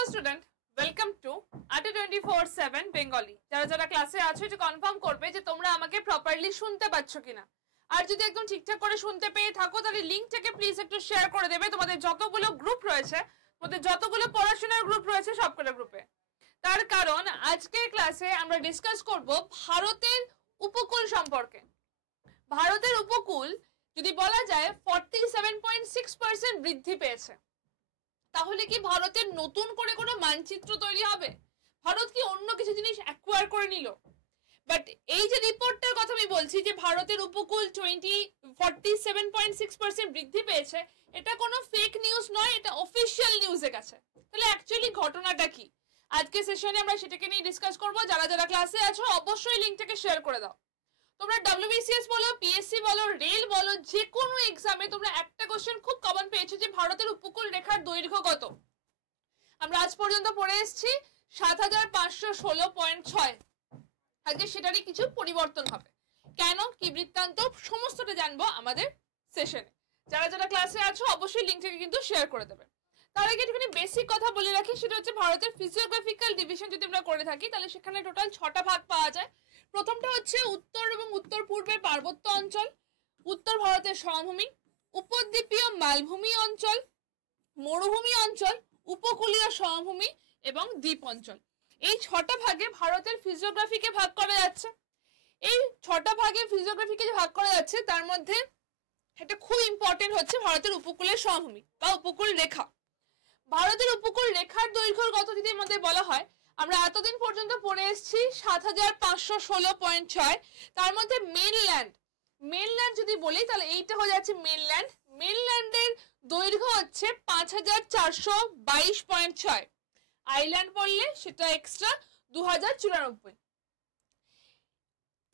Hello student, welcome to ATA 24/7 Bengali. যারা যারা ক্লাসে আছো এটা কনফার্ম করবে যে তোমরা আমাকে প্রপারলি শুনতে পাচ্ছ কিনা। আর যদি একদম ঠিকঠাক করে শুনতে পেয়ে থাকো তাহলে লিংকটাকে প্লিজ একটু শেয়ার করে দেবে তোমাদের যতগুলো গ্রুপ রয়েছে, তোমাদের যতগুলো পড়াশোনার গ্রুপ রয়েছে সবকটা গ্রুপে। তার কারণ আজকের ক্লাসে আমরা ডিসকাস করব ভারতের উপকূল সম্পর্কে। ভারতের উপকূল যদি বলা যায় 47.6% বৃদ্ধি পেয়েছে। তাহলে কি ভারতের নতুন করে কোনো মানচিত্র তৈরি হবে? ভারত কি অন্য কিছু জিনিস অ্যাকোয়ার করে নিল? বাট এই যে রিপোর্টটার কথা আমি বলছি যে ভারতের উপকূল 47.6% বৃদ্ধি পেয়েছে, এটা কোনো ফেক নিউজ নয়, এটা অফিসিয়াল নিউজের কাছে। তাহলে অ্যাকচুয়ালি ঘটনাটা কি? আজকে সেশনে আমরা সেটাকে নিয়ে ডিসকাস করব। যারা যারা ক্লাসে আছো অবশ্যই লিংকটাকে শেয়ার করে দাও। তোমরা WBCS বলো, পিএসসি বলো, রেল বলো, যে কোনো এক্সামে তোমরা একটা কোশ্চেন খুব কমন পেয়েছো যে ভারতের উপকূল রেখার দৈর্ঘ্য কত। আমরা আজ পর্যন্ত পড়ে এসেছি ৭৫১৬.৬। আজকে সেটারই কিছু পরিবর্তন হবে। কেন, কি বৃত্তান্ত, সমস্তটা জানবো আমাদের সেশনে। যারা যারা ক্লাসে আছো অবশ্যই লিংকটাকে কিন্তু শেয়ার করে দেবে। তার আগে একটুখানি বেসিক কথা বলে রাখি, সেটা হচ্ছে ভারতের ফিজিওগ্রাফিক্যাল ডিভিশন যদি আমরা করে থাকি তাহলে সেখানে টোটাল 6টা ভাগ পাওয়া যায়। প্রথমটা হচ্ছে উত্তর এবং উত্তর পূর্বের পার্বত্য অঞ্চল, উত্তর ভারতের সমভূমি, উপদ্বীপীয় মালভূমি অঞ্চল, মরুভূমি অঞ্চল, উপকূলীয় সমভূমি এবং দ্বীপ অঞ্চল। এই 6টা ভাগে ভারতের ফিজিওগ্রাফিকে ভাগ করা যাচ্ছে। এই 6টা ভাগে ফিজিওগ্রাফিকে যে ভাগ করা যাচ্ছে তার মধ্যে একটা খুব ইম্পর্টেন্ট হচ্ছে ভারতের উপকূলের সমভূমি বা উপকূল রেখা। ভারতের উপকূল রেখার দৈর্ঘ্যর কথা যদি আমাদের বলা হয়, আমরা এতদিন পর্যন্ত পড়ে এসেছি ৭৫১৬.৬। তার মধ্যে মেনল্যান্ড যদি বলি তাহলে এইটা হয়ে যাচ্ছে মেনল্যান্ড। মেনল্যান্ডের দৈর্ঘ্য হচ্ছে ৫৪২২.৬। আইল্যান্ড বললে সেটা এক্সট্রা ২০৯৪।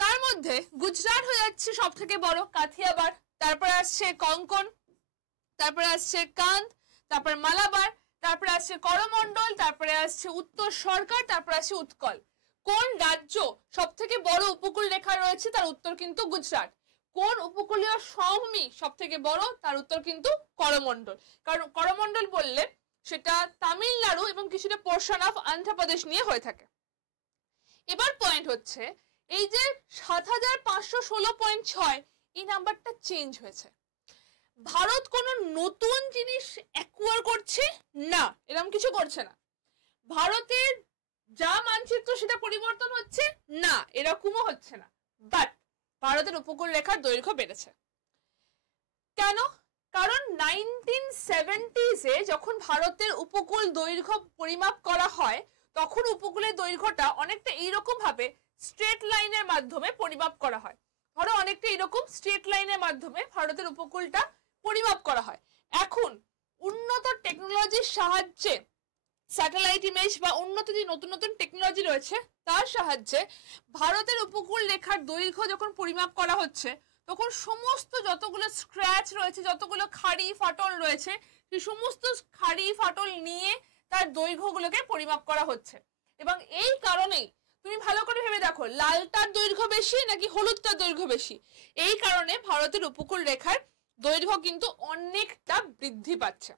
তার মধ্যে গুজরাট হয়ে যাচ্ছে সব থেকে বড়, কাথিয়াবাড়, তারপরে আসছে কঙ্কন, তারপরে আসছে কান্ধ, তারপরে মালাবার, তারপরে আসছে করমণ্ডল, তারপরে আসছে উত্তর সরকার, তারপরে আসছে উৎকল। কোন রাজ্য সব থেকে বড় উপকূল রেখা রয়েছে তার উত্তর কিন্তু গুজরাট। কোন উপকূলীয় সমভূমি সব থেকে বড় তার উত্তর কিন্তু করমণ্ডল। কারণ করমণ্ডল বললে সেটা তামিলনাড়ু এবং কিছুটা পোর্শন অফ অন্ধ্রপ্রদেশ নিয়ে হয়ে থাকে। এবার পয়েন্ট হচ্ছে এই যে ৭৫১৬.৬ এই নাম্বারটা চেঞ্জ হয়েছে। ভারত কোনো নতুন জিনিস অ্যাকোয়ার করছে না, এরকম কিছু করছে না। ভারতের যা মানচিত্র সেটা পরিবর্তন হচ্ছে না, এরকমও হচ্ছে না। বাট ভারতের উপকূল রেখার দৈর্ঘ্য বেড়েছে। কেন? কারণ 1970s-এ যখন ভারতের উপকূল দৈর্ঘ্য পরিমাপ করা হয় তখন উপকূলের দৈর্ঘ্যটা অনেকটা এইরকম ভাবে স্ট্রেট লাইনের মাধ্যমে পরিমাপ করা হয়। ধরো অনেকটা এরকম স্ট্রেট লাইনের মাধ্যমে ভারতের উপকূলটা পরিমাপ করা হয়। এখন উন্নত টেকনোলজির সাহায্যে, স্যাটেলাইট ইমেজ বা উন্নত যে নতুন নতুন টেকনোলজি রয়েছে তার সাহায্যে ভারতের উপকূল রেখার দৈর্ঘ্য যখন পরিমাপ করা হচ্ছে তখন সমস্ত যতগুলো স্ক্র্যাচ রয়েছে, যতগুলো খাড়ি ফাটল রয়েছে, সেই সমস্ত খাড়ি ফাটল নিয়ে তার দৈর্ঘ্যগুলোকে পরিমাপ করা হচ্ছে। এবং এই কারণেই তুমি ভালো করে ভেবে দেখো, লালটার দৈর্ঘ্য বেশি নাকি হলুদটার দৈর্ঘ্য বেশি? এই কারণে ভারতের উপকূল রেখার দৈর্ঘ্য কিন্তু অনেকটা বৃদ্ধি পাচ্ছে।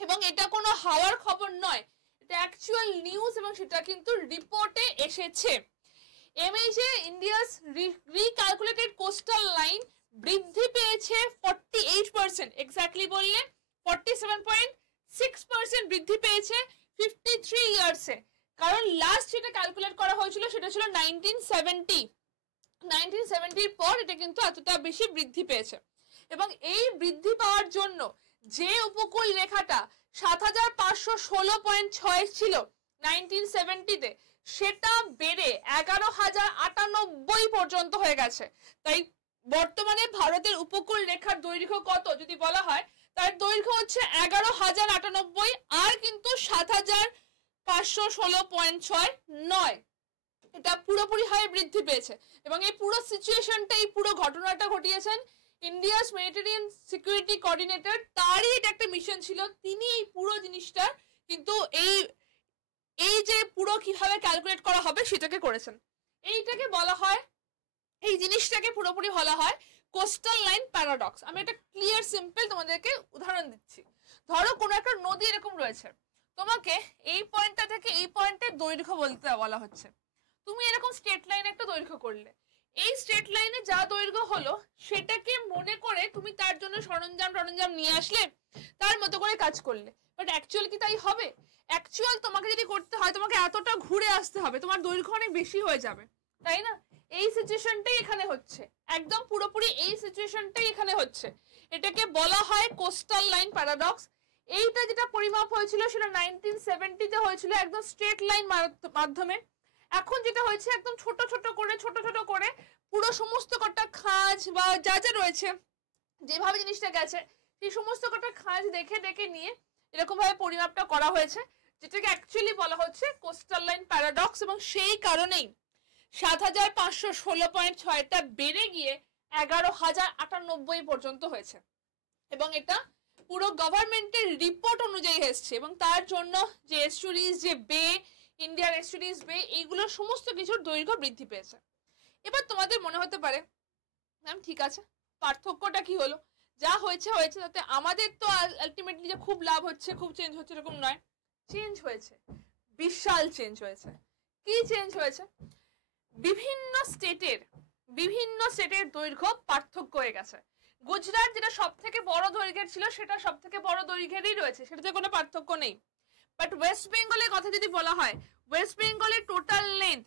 এবং এটা কোনো হাওয়ার খবর নয়, এটা অ্যাকচুয়াল নিউজ এবং সেটা কিন্তু রিপোর্টে এসেছে। এমএইচে ইন্ডিয়াস রিক্যালকুলেটেড কোস্টাল লাইন বৃদ্ধি পেয়েছে 48%, এক্স্যাক্টলি বললে 47.6% বৃদ্ধি পেয়েছে 53 ইয়ার্সে। কারণ লাস্ট যেটা ক্যালকুলেট করা হয়েছিল সেটা ছিল 1970 পর এটা কিন্তু এতটা বেশি বৃদ্ধি পেয়েছে। এবং এই বৃদ্ধি পাওয়ার জন্য যে উপকূল রেখাটা ৭৫১৬.৬ ছিল 1970-তে সেটা বেড়ে ১১,০৯৮ পর্যন্ত হয়ে গেছে। তাই বর্তমানে ভারতের উপকূল রেখার দৈর্ঘ্য কত যদি বলা হয়, তার দৈর্ঘ্য হচ্ছে ১১,০৯৮, আর কিন্তু ৭৫১৬.৬ নয়। এটা পুরোপুরি হারে বৃদ্ধি পেয়েছে। এবং এই পুরো সিচুয়েশনটা, এই পুরো ঘটনাটা ঘটিয়েছেন ইন্ডিয়াস মেরিটারিয়ান সিকিউরিটি কোঅর্ডিনেটর। তারই এটা একটা মিশন ছিল, তিনি এই পুরো জিনিসটা কিন্তু এই যে পুরো কিভাবে ক্যালকুলেট করা হবে সেটাকে করেছেন। এইটাকে বলা হয়, এই জিনিসটাকে পুরোপুরি বলা হয় কোস্টাল লাইন প্যারাডক্স। আমি একটা ক্লিয়ার সিম্পল তোমাদেরকে উদাহরণ দিচ্ছি। ধরো কোনো একটা নদী এরকম রয়েছে, তোমাকে এই পয়েন্টটা থেকে এই পয়েন্টের দৈর্ঘ্য বলতে বলা হচ্ছে। তুমি এরকম স্ট্রেট লাইনে একটা দৈর্ঘ্য করলে, এই স্ট্রেট লাইনে যা দৈর্ঘ্য হলো সেটাকে মনে করে তুমি তার জন্য সরঞ্জাম নিয়ে আসলে, তার মতো করে কাজ করলে। বাট অ্যাকচুয়াল কি তাই হবে? অ্যাকচুয়াল তোমাকে যদি করতে হয় তোমাকে এতটা ঘুরে আসতে হবে, তোমার দৈর্ঘ্য অনেক বেশি হয়ে যাবে, তাই না? এই সিচুয়েশনটাই এখানে হচ্ছে, একদম পুরোপুরি এই সিচুয়েশনটাই এখানে হচ্ছে। এটাকে বলা হয় কোস্টাল লাইন প্যারাডক্স। এইটা যেটা পরিমাপ হয়েছিল সেটা 1970 তে হয়েছিল একদম স্ট্রেট লাইন মাধ্যমে। এখন যেটা হয়েছে একদম ছোট ছোট করে পুরো সমস্ত কটা খাঁজ বা যা যা রয়েছে, যেভাবে জিনিসটা গেছে সেই সমস্ত কটা খাঁজ দেখে নিয়ে এরকম ভাবে পরিমাপটা করা হয়েছে, যেটাকে অ্যাকচুয়ালি বলা হচ্ছে কোস্টাল লাইন প্যারাডক্স। এবং সেই কারণেই ৭৫১৬.৬টা বেড়ে গিয়ে ১১,০৯৮ পর্যন্ত হয়েছে। এবং এটা পুরো গভর্নমেন্টের রিপোর্ট অনুযায়ী এসছে। এবং তার জন্য যে এস্টুরিজ, যে বে, ইন্ডিয়ার এস্টুরিজ বে, এইগুলো সমস্ত কিছুর দৈর্ঘ্য বৃদ্ধি পেয়েছে। এবার তোমাদের মনে হতে পারে ম্যাম ঠিক আছে, পার্থক্যটা কি হলো? যা হয়েছে হয়েছে, তাতে আমাদের তো আলটিমেটলি যে খুব লাভ হচ্ছে, খুব চেঞ্জ হচ্ছে এরকম নয়। চেঞ্জ হয়েছে, বিশাল চেঞ্জ হয়েছে। কি চেঞ্জ হয়েছে? বিভিন্ন স্টেটের দৈর্ঘ্য পার্থক্য হয়ে গেছে। গুজরাট যেটা সব থেকে বড় দৈর্ঘ্যের ছিল সেটা সব থেকে বড় দৈর্ঘ্যেরই রয়েছে, সেটাতে কোনো পার্থক্য নেই। বাট ওয়েস্ট বেঙ্গলের কথা যদি বলা হয়, ওয়েস্ট বেঙ্গলের টোটাল লেন্থ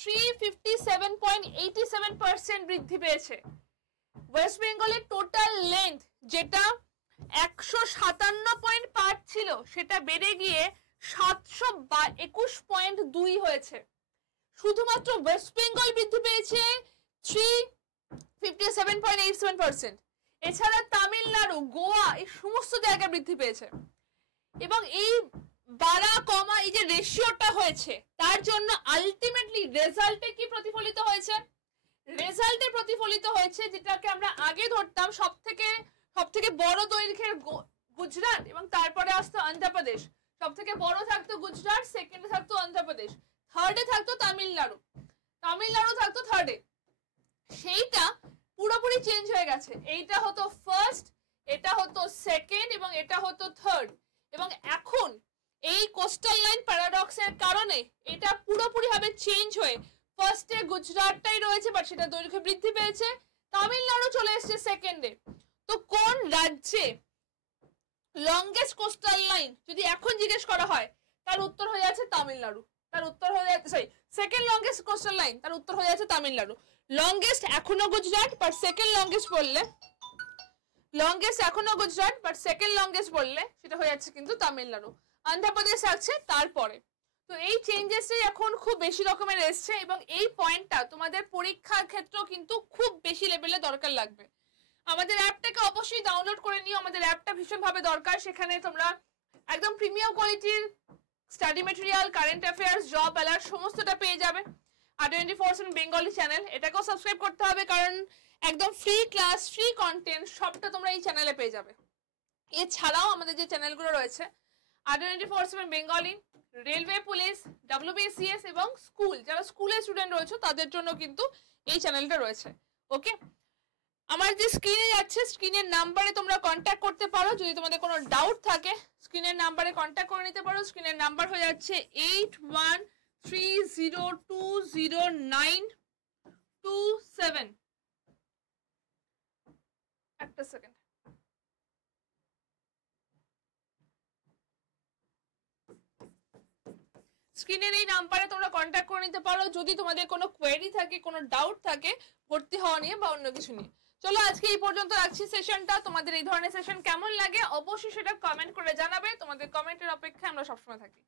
357.87% বৃদ্ধি পেয়েছে। ওয়েস্ট বেঙ্গলের টোটাল লেন্থ যেটা 157.5 ছিল সেটা বেড়ে গিয়ে 721.2 হয়েছে। শুধুমাত্র ওয়েস্ট বেঙ্গল বৃদ্ধি পেয়েছে 357.87%। এছাড়া তামিলনাড়ু, গোয়া, এই সমস্ত জায়গায় বৃদ্ধি পেয়েছে। এবং এই বাড়া কমা, এই যে রেশিওটা হয়েছে, তার জন্য আলটিমেটলি রেজাল্টে কি প্রতিফলিত হয়েছে? রেজাল্টে প্রতিফলিত হয়েছে যেটাকে আমরা আগে ধরতাম সব থেকে বড় দৈর্ঘ্যের গুজরাট, এবং তারপরে আসতো অন্ধ্রপ্রদেশ। সব থেকে বড় থাকতো গুজরাট, সেকেন্ডে থাকতো অন্ধ্রপ্রদেশ, থার্ডে থাকতো তামিলনাড়ু থাকতো থার্ডে। সেইটা পুরোপুরি চেঞ্জ হয়ে গেছে। এইটা হতো ফার্স্ট, এটা হতো সেকেন্ড, এবং এটা হতো থার্ড। এবং এখন এই কোস্টাল লাইন প্যারাডক্সের কারণে এটা পুরোপুরি ভাবে চেঞ্জ হয়ে ফার্স্টে গুজরাটটাই রয়েছে, বাট সেটা দৈর্ঘ্য বৃদ্ধি পেয়েছে। তামিলনাড়ু চলে এসেছে সেকেন্ডে। তো কোন রাজ্যে লংগেস্ট কোস্টাল লাইন যদি এখন জিজ্ঞেস করা হয়, তার উত্তর হয়ে যাচ্ছে তামিলনাড়ু। তার উত্তর হয়ে যাচ্ছে সেকেন্ড লংগেস্ট কোস্টাল লাইন, তার উত্তর হয়ে যাচ্ছে তামিলনাড়ু। লংগেস্ট এখনো গুজরাট, বাট সেকেন্ড লংগেস্ট বললে সেটা হয়ে যাচ্ছে কিন্তু তামিলনাড়ু। অন্ধ্রপ্রদেশ আছে তারপরে। তো এই চেঞ্জেসটাই এখন খুব বেশি রকমের এসছে, এবং এই পয়েন্টটা তোমাদের পরীক্ষার ক্ষেত্রেও কিন্তু খুব বেশি লেভেলে দরকার লাগবে। আমাদের অ্যাপটাকে অবশ্যই ডাউনলোড করে নিও, আমাদের অ্যাপটা ভীষণভাবে দরকার। সেখানে তোমরা একদম প্রিমিয়াম কোয়ালিটির study material, current affairs, job alert সমস্তটা পেয়ে যাবে। আর 24/7 বেঙ্গলি চ্যানেল, এটাকেও সাবস্ক্রাইব করতে হবে, কারণ একদম ফ্রি ক্লাস, ফ্রি কন্টেন্ট সবটা তোমরা এই চ্যানেলে পেয়ে যাবে। এছাড়াও আমাদের যে চ্যানেলগুলো রয়েছে, আর 24/7 বেঙ্গলি, রেলওয়ে, পুলিশ, WBCS এবং স্কুল, যারা স্কুলের স্টুডেন্ট রয়েছে তাদের জন্য কিন্তু এই চ্যানেলটা রয়েছে। ওকে, আমার যে স্ক্রিনে যাচ্ছে, স্ক্রিনের নাম্বারে তোমরা কন্ট্যাক্ট করতে পারো। যদি তোমাদের কোনো ডাউট থাকে স্ক্রিনের নাম্বারে কন্ট্যাক্ট করে নিতে পারো। স্ক্রিনের নাম্বার হয়ে যাচ্ছে 8130200927। একটা সেকেন্ড। স্ক্রিনের এই নাম্বারে তোমরা কন্ট্যাক্ট করে নিতে পারো যদি তোমাদের কোনো কোয়েরি থাকে, কোনো ডাউট থাকে ভর্তি হওয়া নিয়ে বা অন্য কিছু নিয়ে। চলো আজকে এই পর্যন্ত রাখছি সেশনটা। তোমাদের এই ধরনের সেশন কেমন লাগে অবশ্যই সেটা কমেন্ট করে জানাবে। তোমাদের কমেন্টের অপেক্ষায় আমরা সবসময় থাকি।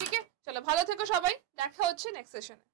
ঠিক আছে, চলো ভালো থেকো সবাই, দেখা হচ্ছে নেক্সট সেশনে।